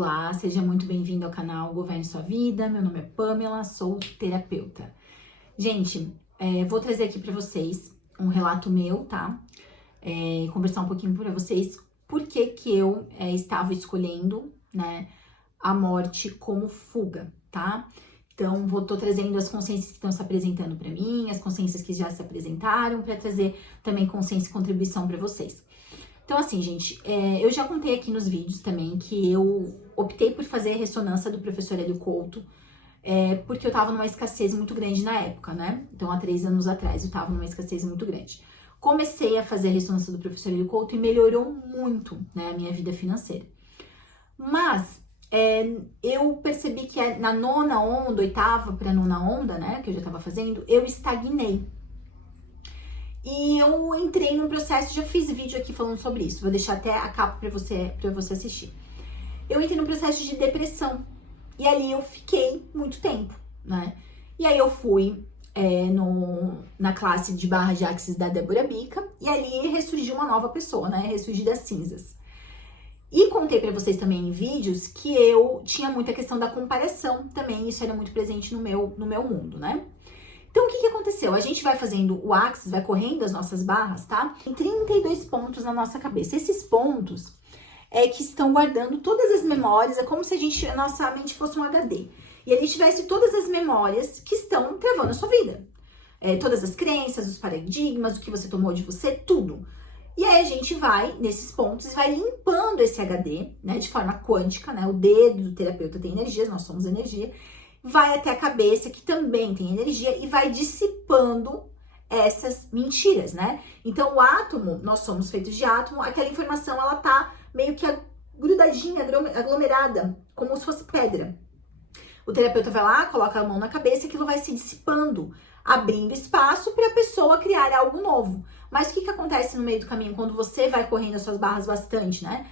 Olá, seja muito bem-vindo ao canal Governe Sua Vida. Meu nome é Pamela, sou terapeuta. Gente, vou trazer aqui para vocês um relato meu, tá? Conversar um pouquinho para vocês por que eu estava escolhendo, né, a morte como fuga, tá? Então, tô trazendo as consciências que estão se apresentando para mim, as consciências que já se apresentaram, para trazer também consciência e contribuição para vocês. Então, assim, gente, eu já contei aqui nos vídeos também que eu optei por fazer a ressonância do professor Hélio Couto, porque eu tava numa escassez muito grande na época, né? Então, há 3 anos atrás, eu tava numa escassez muito grande. Comecei a fazer a ressonância do professor Hélio Couto e melhorou muito, né, a minha vida financeira. Mas, eu percebi que na 9ª onda, 8ª pra 9ª onda, né, que eu já tava fazendo, eu estagnei. E eu entrei num processo, já fiz vídeo aqui falando sobre isso, vou deixar até a capa pra você assistir. Eu entrei num processo de depressão, e ali eu fiquei muito tempo, né? E aí eu fui na classe de barra de axis da Débora Bica, e ali ressurgiu uma nova pessoa, né? Ressurgi das cinzas. E contei pra vocês também em vídeos que eu tinha muita questão da comparação também, isso era muito presente no meu mundo, né? Então, o que aconteceu? A gente vai fazendo o axis, vai correndo as nossas barras, tá? Tem 32 pontos na nossa cabeça. Esses pontos que estão guardando todas as memórias, é como se a nossa mente fosse um HD. E ali tivesse todas as memórias que estão travando a sua vida. Todas as crenças, os paradigmas, o que você tomou de você, tudo. E aí a gente vai, nesses pontos, vai limpando esse HD, né, de forma quântica, né? O dedo do terapeuta tem energias, nós somos energia. Vai até a cabeça, que também tem energia, e vai dissipando essas mentiras, né? Então, o átomo, nós somos feitos de átomo, aquela informação, ela tá meio que grudadinha, aglomerada, como se fosse pedra. O terapeuta vai lá, coloca a mão na cabeça, e aquilo vai se dissipando, abrindo espaço para a pessoa criar algo novo. Mas o que acontece no meio do caminho, quando você vai correndo as suas barras bastante, né?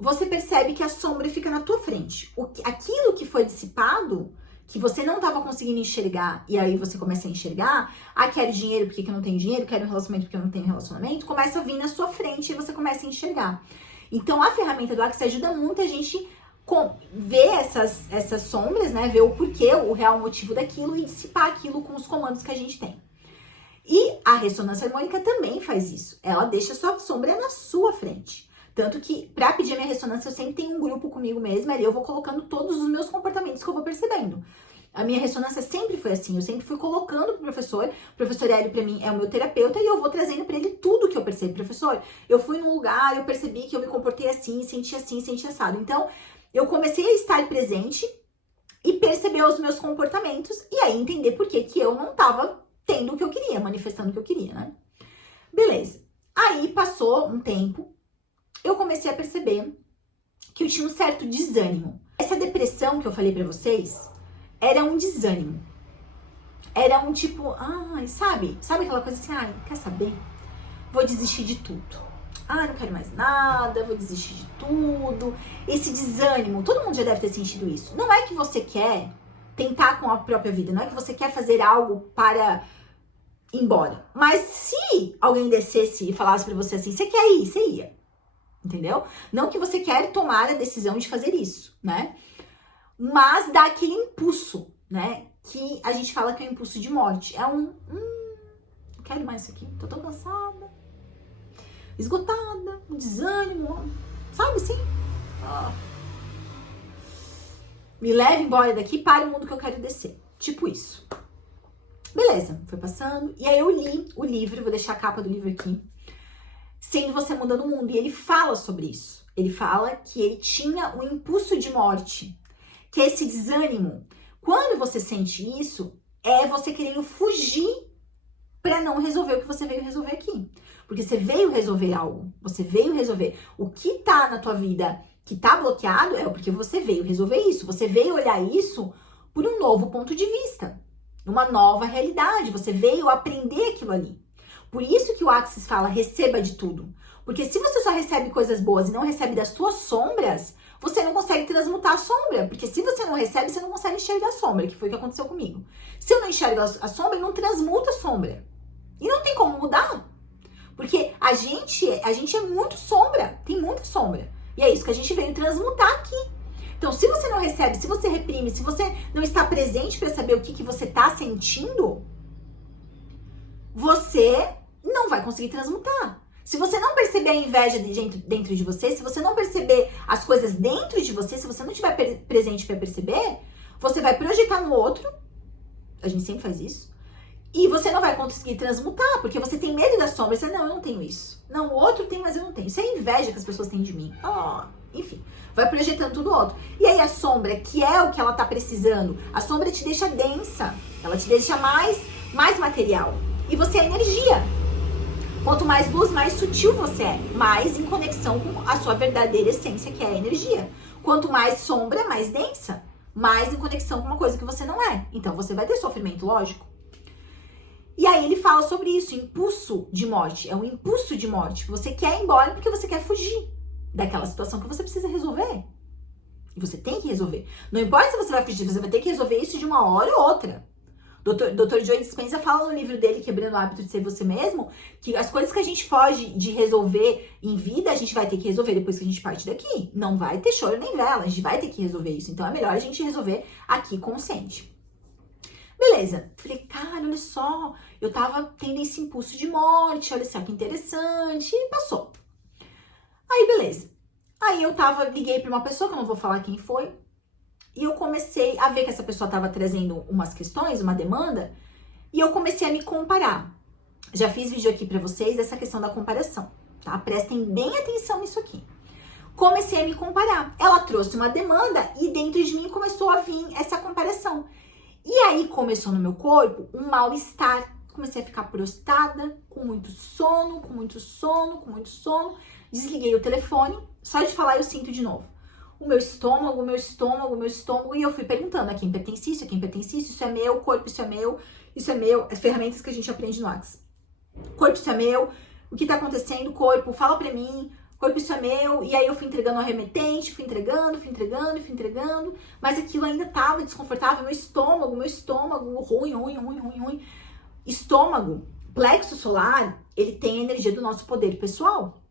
Você percebe que a sombra fica na tua frente. Aquilo que foi dissipado, que você não estava conseguindo enxergar, e aí você começa a enxergar, quero dinheiro porque eu não tenho dinheiro, quero um relacionamento porque eu não tenho relacionamento, começa a vir na sua frente e você começa a enxergar. Então, a ferramenta do Axis ajuda muito a gente ver essas sombras, né, ver o porquê, o real motivo daquilo e dissipar aquilo com os comandos que a gente tem. E a ressonância harmônica também faz isso. Ela deixa a sua sombra na sua frente. Tanto que, pra pedir a minha ressonância, eu sempre tenho um grupo comigo mesma, ali eu vou colocando todos os meus comportamentos que eu vou percebendo. A minha ressonância sempre foi assim, eu sempre fui colocando pro professor. O professor Hélio, pra mim, é o meu terapeuta, e eu vou trazendo pra ele tudo que eu percebo. Professor, eu fui num lugar, eu percebi que eu me comportei assim, senti assado. Então, eu comecei a estar presente e perceber os meus comportamentos, e aí entender por que eu não tava tendo o que eu queria, manifestando o que eu queria, né? Beleza. Aí, passou um tempo, eu comecei a perceber que eu tinha um certo desânimo. Essa depressão que eu falei pra vocês era um desânimo. Era um tipo, sabe aquela coisa assim, quer saber? Vou desistir de tudo. Não quero mais nada, vou desistir de tudo. Esse desânimo, todo mundo já deve ter sentido isso. Não é que você quer tentar com a própria vida, não é que você quer fazer algo para ir embora. Mas se alguém descesse e falasse pra você assim, você quer ir? Você ia. Entendeu? Não que você quer tomar a decisão de fazer isso, né? Mas dá aquele impulso, né? Que a gente fala que é um impulso de morte. É não quero mais isso aqui, tô tão cansada, esgotada, um desânimo, sabe assim? Me leve embora daqui para o mundo que eu quero descer. Tipo isso. Beleza, foi passando. E aí eu li o livro, vou deixar a capa do livro aqui. Sendo Você Mudando o Mundo. E ele fala sobre isso. Ele fala que ele tinha um impulso de morte, que é esse desânimo. Quando você sente isso, é você querendo fugir para não resolver o que você veio resolver aqui. Porque você veio resolver algo. Você veio resolver. O que tá na tua vida que tá bloqueado é porque você veio resolver isso. Você veio olhar isso por um novo ponto de vista. Uma nova realidade. Você veio aprender aquilo ali. Por isso que o Axis fala, receba de tudo. Porque se você só recebe coisas boas e não recebe das suas sombras, você não consegue transmutar a sombra. Porque se você não recebe, você não consegue enxergar a sombra, que foi o que aconteceu comigo. Se eu não enxergo a sombra, eu não transmuto a sombra. E não tem como mudar. Porque a gente é muito sombra, tem muita sombra. E é isso que a gente veio transmutar aqui. não recebe, se você reprime, se você não está presente para saber o que você está sentindo, você não vai conseguir transmutar. Se você não perceber a inveja dentro de você, se você não perceber as coisas dentro de você, se você não estiver presente para perceber, você vai projetar no outro, a gente sempre faz isso, e você não vai conseguir transmutar, porque você tem medo da sombra. Você, não, eu não tenho isso. Não, o outro tem, mas eu não tenho. Isso é inveja que as pessoas têm de mim. Enfim, vai projetando tudo outro. E aí a sombra, que é o que ela tá precisando, a sombra te deixa densa, ela te deixa mais material. E você é energia. Quanto mais luz, mais sutil você é, mais em conexão com a sua verdadeira essência, que é a energia. Quanto mais sombra, mais densa, mais em conexão com uma coisa que você não é. Então você vai ter sofrimento, lógico. E aí ele fala sobre isso, impulso de morte. É um impulso de morte. Você quer ir embora porque você quer fugir daquela situação que você precisa resolver. E você tem que resolver. Não importa se você vai fugir, você vai ter que resolver isso de uma hora ou outra. Dr. Joe Dispenza fala no livro dele, Quebrando o Hábito de Ser Você Mesmo, que as coisas que a gente foge de resolver em vida, a gente vai ter que resolver depois que a gente parte daqui. Não vai ter choro nem vela, a gente vai ter que resolver isso. Então é melhor a gente resolver aqui consciente. Beleza. Falei, cara, olha só, eu tava tendo esse impulso de morte, olha só que interessante, e passou. Aí, beleza. Aí liguei pra uma pessoa, que eu não vou falar quem foi, e eu comecei a ver que essa pessoa tava trazendo umas questões, uma demanda, e eu comecei a me comparar. Já fiz vídeo aqui pra vocês dessa questão da comparação, tá? Prestem bem atenção nisso aqui. Comecei a me comparar. Ela trouxe uma demanda e dentro de mim começou a vir essa comparação. E aí começou no meu corpo um mal-estar. Comecei a ficar prostrada, com muito sono, com muito sono, com muito sono. Desliguei o telefone, só de falar eu sinto de novo. O meu estômago, o meu estômago, o meu estômago. E eu fui perguntando a quem pertence isso, a quem pertence isso. Isso é meu, corpo, isso é meu, isso é meu. As ferramentas que a gente aprende no Axis. Corpo, isso é meu. O que tá acontecendo? Corpo, fala pra mim. Corpo, isso é meu. E aí eu fui entregando ao remetente, fui entregando. Mas aquilo ainda tava desconfortável. Meu estômago, ruim. Estômago, plexo solar, ele tem a energia do nosso poder pessoal.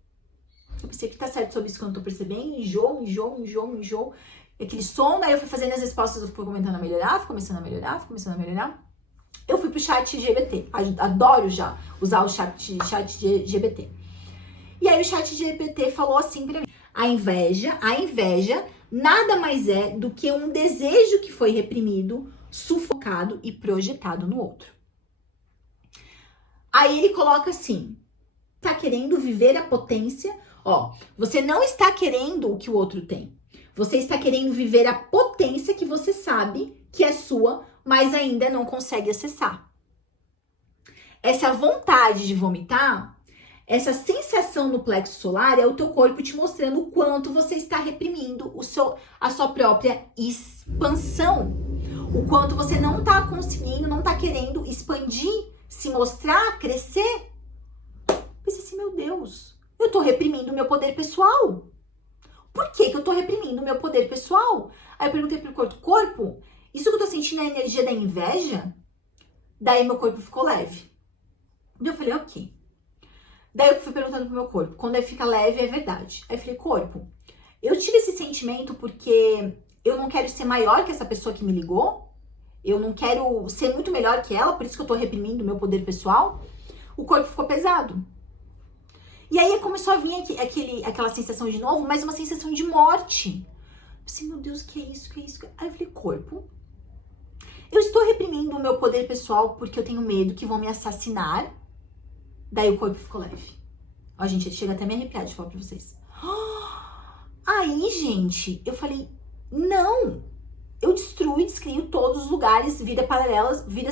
Eu pensei que tá certo sobre isso que eu não tô percebendo. Enjoo. Aquele sono, aí eu fui fazendo as respostas, eu fui começando a melhorar, fui começando a melhorar. Eu fui pro chat GPT. Adoro já usar o chat GPT. E aí o chat GPT falou assim pra mim: a inveja nada mais é do que um desejo que foi reprimido, sufocado e projetado no outro. Aí ele coloca assim: tá querendo viver a potência. Ó, você não está querendo o que o outro tem. Você está querendo viver a potência que você sabe que é sua, mas ainda não consegue acessar. Essa vontade de vomitar, essa sensação no plexo solar é o teu corpo te mostrando o quanto você está reprimindo a sua própria expansão. O quanto você não está conseguindo, não está querendo expandir, se mostrar, crescer. Pensei assim, meu Deus, eu tô reprimindo o meu poder pessoal. Por que eu tô reprimindo o meu poder pessoal? Aí eu perguntei pro corpo, isso que eu tô sentindo é a energia da inveja? Daí meu corpo ficou leve. Daí eu falei, ok. Daí eu fui perguntando pro meu corpo, quando ele fica leve é verdade. Aí eu falei, corpo, eu tive esse sentimento porque eu não quero ser maior que essa pessoa que me ligou? Eu não quero ser muito melhor que ela, por isso que eu tô reprimindo o meu poder pessoal? O corpo ficou pesado. E aí começou a vir aquela sensação de novo, mas uma sensação de morte. Eu pensei, meu Deus, que é isso? Aí eu falei, corpo, eu estou reprimindo o meu poder pessoal porque eu tenho medo que vão me assassinar. Daí o corpo ficou leve. Ó, gente, chega até a me arrepiar de falar pra vocês. Aí, gente, eu falei, não. Eu destruo e descrio todos os lugares, vidas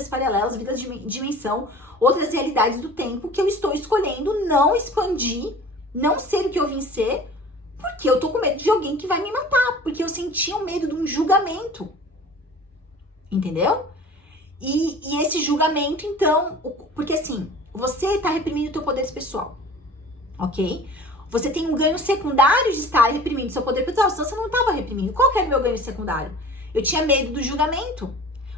paralelas, vidas de dimensão, outras realidades do tempo que eu estou escolhendo não expandir, não ser o que eu vim ser, porque eu tô com medo de alguém que vai me matar, porque eu sentia o medo de um julgamento. Entendeu? E esse julgamento, então, porque assim, você tá reprimindo o teu poder pessoal, ok? Você tem um ganho secundário de estar reprimindo seu poder pessoal, senão você não estava reprimindo. Qual que era o meu ganho secundário? Eu tinha medo do julgamento.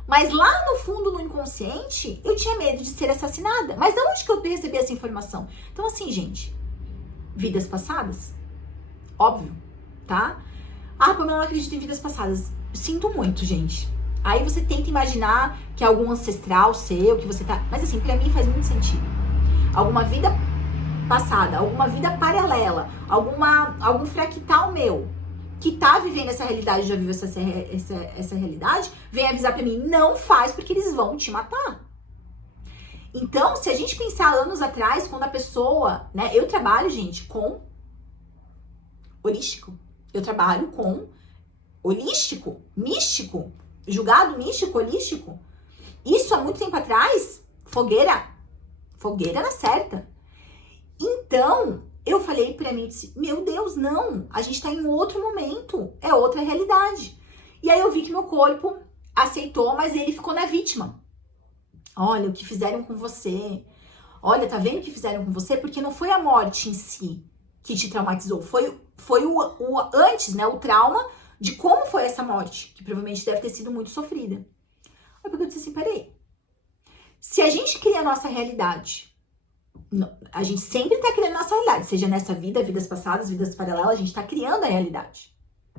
Mas lá no fundo, no inconsciente, eu tinha medo de ser assassinada. Mas de onde que eu recebi essa informação? Então assim, gente, vidas passadas, óbvio, tá? Ah, Pamela, eu não acredito em vidas passadas. Sinto muito, gente. Aí você tenta imaginar que é algum ancestral seu, que você tá... Mas assim, pra mim faz muito sentido. Alguma vida passada, alguma vida paralela, algum fractal meu que tá vivendo essa realidade, já viu essa realidade, vem avisar pra mim, não faz porque eles vão te matar. Então, se a gente pensar anos atrás, quando a pessoa, né, eu trabalho, gente, com holístico. Eu trabalho com holístico, místico, julgado místico, holístico. Isso há muito tempo atrás, fogueira na certa. Então, eu falei pra mim, disse, meu Deus, não, a gente tá em outro momento, é outra realidade. E aí eu vi que meu corpo aceitou, mas ele ficou na vítima. Olha, o que fizeram com você. Olha, tá vendo o que fizeram com você? Porque não foi a morte em si que te traumatizou, foi o antes, né, o trauma de como foi essa morte, que provavelmente deve ter sido muito sofrida. Aí eu disse assim, peraí, se a gente cria a nossa realidade, a gente sempre tá criando a nossa realidade, seja nessa vida, vidas passadas, vidas paralelas, a gente tá criando a realidade.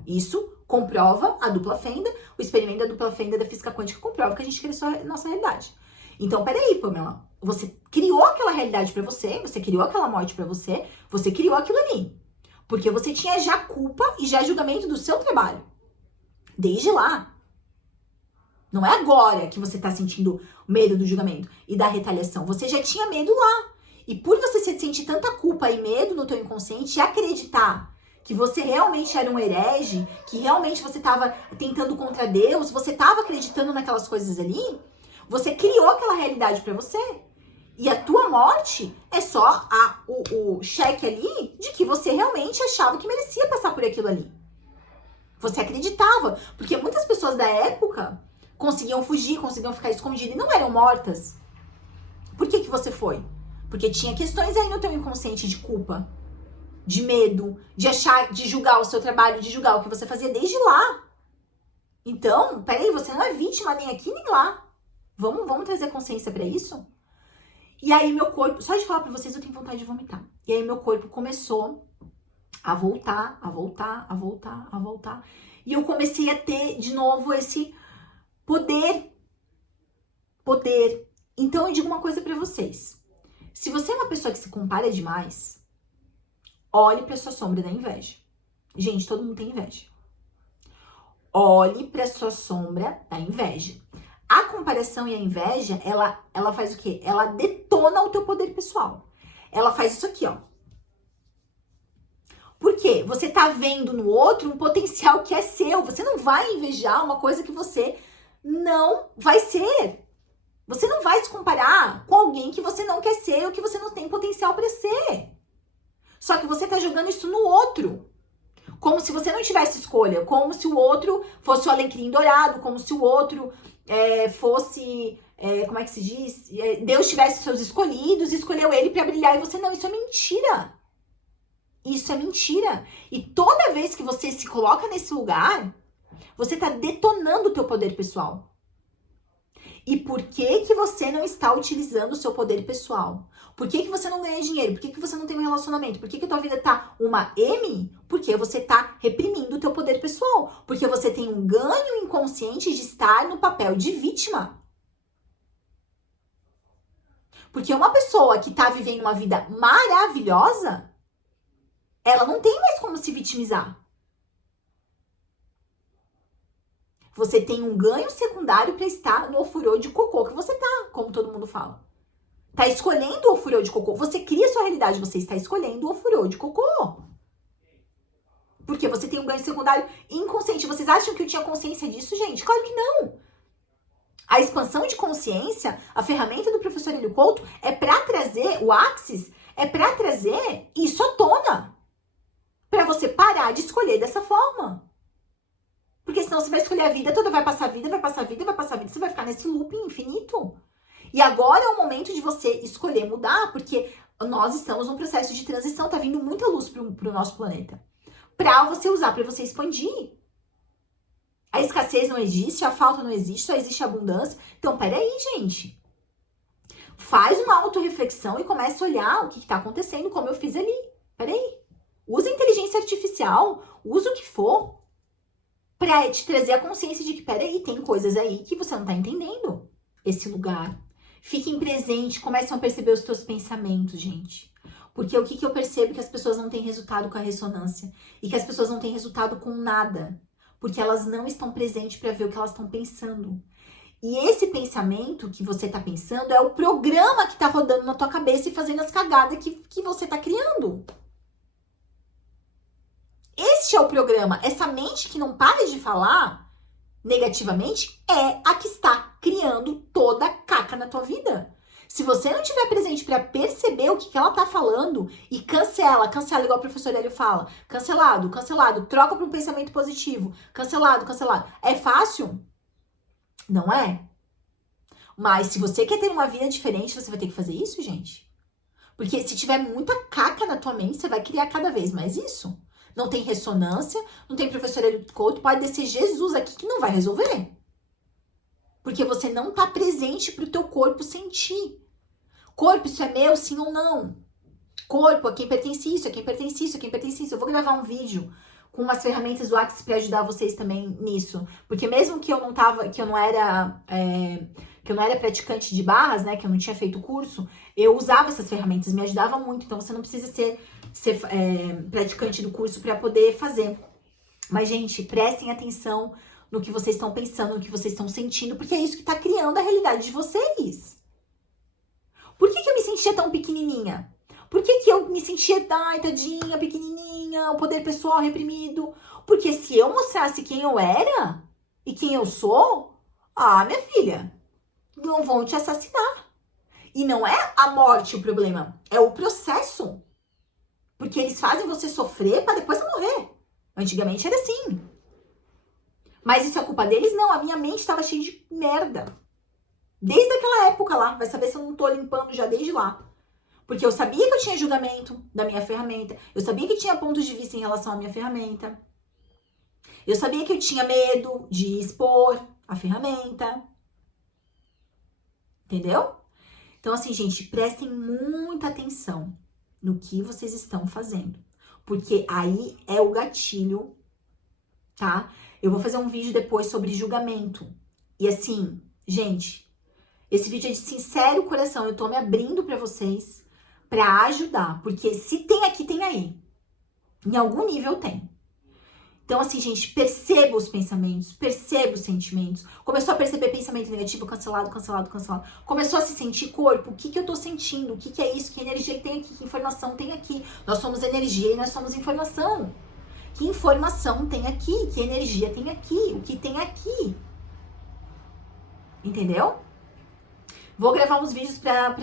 Isso comprova a dupla fenda, o experimento da dupla fenda da física quântica comprova que a gente criou a nossa realidade. Então, peraí, Pamela, você criou aquela realidade pra você criou aquela morte pra você criou aquilo ali. Porque você tinha já culpa e já julgamento do seu trabalho. Desde lá. Não é agora que você tá sentindo medo do julgamento e da retaliação. Você já tinha medo lá. E por você sentir tanta culpa e medo no teu inconsciente e acreditar que você realmente era um herege, que realmente você estava tentando contra Deus, você estava acreditando naquelas coisas ali, você criou aquela realidade para você. E a tua morte é só o cheque ali de que você realmente achava que merecia passar por aquilo ali. Você acreditava, porque muitas pessoas da época conseguiam fugir, conseguiam ficar escondidas e não eram mortas. Por que que você foi? Porque tinha questões aí no teu inconsciente de culpa, de medo, de achar, de julgar o seu trabalho, de julgar o que você fazia desde lá. Então, peraí, você não é vítima nem aqui nem lá. Vamos trazer consciência pra isso? E aí meu corpo, só de falar pra vocês eu tenho vontade de vomitar. E aí meu corpo começou a voltar. E eu comecei a ter de novo esse poder. Então eu digo uma coisa pra vocês. Se você é uma pessoa que se compara demais, olhe pra sua sombra da inveja. Gente, todo mundo tem inveja. Olhe pra sua sombra da inveja. A comparação e a inveja, ela faz o quê? Ela detona o teu poder pessoal. Ela faz isso aqui, ó. Por quê? Você tá vendo no outro um potencial que é seu. Você não vai invejar uma coisa que você não vai ser. Você não vai se comparar com alguém que você não quer ser ou que você não tem potencial para ser. Só que você tá jogando isso no outro. Como se você não tivesse escolha. Como se o outro fosse o alecrim dourado. Como se o outro fosse... como é que se diz? Deus tivesse seus escolhidos e escolheu ele para brilhar e você não. Isso é mentira. Isso é mentira. E toda vez que você se coloca nesse lugar, você tá detonando o teu poder pessoal. E por que que você não está utilizando o seu poder pessoal? Por que que você não ganha dinheiro? Por que que você não tem um relacionamento? Por que que a tua vida tá uma M? Porque você tá reprimindo o teu poder pessoal. Porque você tem um ganho inconsciente de estar no papel de vítima. Porque uma pessoa que tá vivendo uma vida maravilhosa, ela não tem mais como se vitimizar. Você tem um ganho secundário para estar no ofurô de cocô que você tá, como todo mundo fala. Tá escolhendo o ofurô de cocô. Você cria a sua realidade, você está escolhendo o ofurô de cocô. Porque você tem um ganho secundário inconsciente. Vocês acham que eu tinha consciência disso, gente? Claro que não. A expansão de consciência, a ferramenta do professor Helio Couto, é para trazer, o Axis, é para trazer isso à tona. Para você parar de escolher dessa forma. Porque senão você vai escolher a vida toda, vai passar a vida, você vai ficar nesse looping infinito. E agora é o momento de você escolher mudar, porque nós estamos num processo de transição, tá vindo muita luz pro nosso planeta. Pra você usar, pra você expandir. A escassez não existe, a falta não existe, só existe a abundância. Então, peraí, gente. Faz uma autorreflexão e começa a olhar o que tá acontecendo, como eu fiz ali. Peraí. Usa inteligência artificial, usa o que for. pra te trazer a consciência de que, peraí, tem coisas aí que você não tá entendendo. Esse lugar. Fiquem presente, comecem a perceber os teus pensamentos, gente. Porque o que eu percebo? Que as pessoas não têm resultado com a ressonância. E que as pessoas não têm resultado com nada. Porque elas não estão presentes para ver o que elas estão pensando. E esse pensamento que você tá pensando é o programa que tá rodando na tua cabeça e fazendo as cagadas que você tá criando. Este é o programa. Essa mente que não para de falar negativamente é a que está criando toda a caca na tua vida. Se você não estiver presente para perceber o que ela tá falando e cancela igual o professor Hélio fala, cancelado, troca para um pensamento positivo, cancelado. É fácil? Não é? Mas se você quer ter uma vida diferente, você vai ter que fazer isso, gente. Porque se tiver muita caca na tua mente, você vai criar cada vez mais isso. Não tem ressonância, não tem professor Hélio Couto, pode descer Jesus aqui que não vai resolver. Porque você não tá presente pro teu corpo sentir. Corpo, isso é meu, sim ou não? Corpo, a quem pertence isso, a quem pertence isso, a quem pertence isso. Eu vou gravar um vídeo com umas ferramentas do Axis para ajudar vocês também nisso. Porque mesmo que eu não era praticante de barras, né, que eu não tinha feito curso, eu usava essas ferramentas, me ajudava muito. Então você não precisa ser praticante do curso para poder fazer. Mas, gente, prestem atenção no que vocês estão pensando, no que vocês estão sentindo, porque é isso que tá criando a realidade de vocês. Por que eu me sentia tão pequenininha? Por que eu me sentia, ai, tadinha, pequenininha, o poder pessoal reprimido? Porque se eu mostrasse quem eu era e quem eu sou, minha filha, não vão te assassinar. E não é a morte o problema, é o processo. Porque eles fazem você sofrer para depois morrer. Antigamente era assim. Mas isso é culpa deles? Não, a minha mente estava cheia de merda. Desde aquela época lá. Vai saber se eu não tô limpando já desde lá. Porque eu sabia que eu tinha julgamento da minha ferramenta. Eu sabia que tinha pontos de vista em relação à minha ferramenta. Eu sabia que eu tinha medo de expor a ferramenta. Entendeu? Então, assim, gente, prestem muita atenção no que vocês estão fazendo. Porque aí é o gatilho, tá? Eu vou fazer um vídeo depois sobre julgamento. E assim, gente, esse vídeo é de sincero coração. Eu tô me abrindo pra vocês pra ajudar. Porque se tem aqui, tem aí. Em algum nível tem. Então, assim, gente, perceba os pensamentos, perceba os sentimentos. Começou a perceber pensamento negativo, cancelado. Começou a se sentir corpo. O que eu tô sentindo? O que é isso? Que energia que tem aqui? Que informação tem aqui? Nós somos energia e nós somos informação. Que informação tem aqui? Que energia tem aqui? O que tem aqui? Entendeu? Vou gravar uns vídeos pra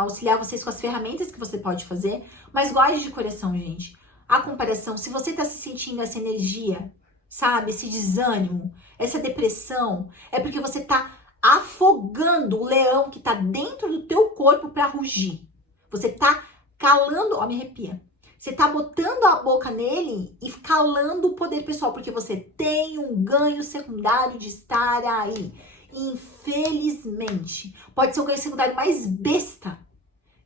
auxiliar vocês com as ferramentas que você pode fazer. Mas guarde de coração, gente. A comparação, se você tá se sentindo essa energia, sabe? Esse desânimo, essa depressão, é porque você tá afogando o leão que tá dentro do teu corpo pra rugir. Você tá calando, ó, me arrepia. Você tá botando a boca nele e calando o poder pessoal, porque você tem um ganho secundário de estar aí. Infelizmente. Pode ser o ganho secundário mais besta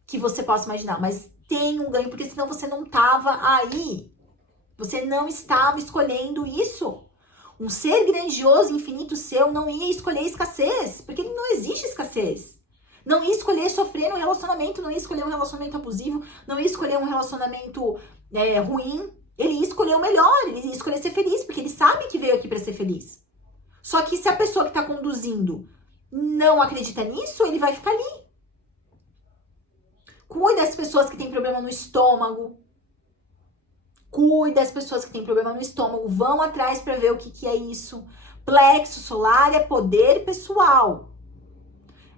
que você possa imaginar, mas tem um ganho, porque senão você não tava aí. Você não estava escolhendo isso. Um ser grandioso, infinito seu, não ia escolher escassez, porque não existe escassez. Não ia escolher sofrer no relacionamento, não ia escolher um relacionamento abusivo, não ia escolher um relacionamento ruim. Ele ia escolher o melhor, ele ia escolher ser feliz, porque ele sabe que veio aqui para ser feliz. Só que se a pessoa que tá conduzindo não acredita nisso, ele vai ficar ali. Cuide das pessoas que têm problema no estômago. Cuide das pessoas que têm problema no estômago. Vão atrás para ver o que é isso. Plexo solar é poder pessoal.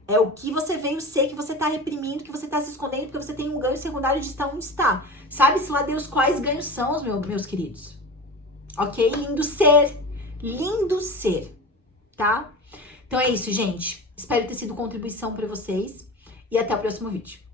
É o que você veio ser, que você tá reprimindo, que você tá se escondendo, porque você tem um ganho secundário de estar onde está. Sabe-se lá Deus quais ganhos são, meus queridos. Ok? Lindo ser, tá? Então é isso, gente. Espero ter sido contribuição para vocês. E até o próximo vídeo.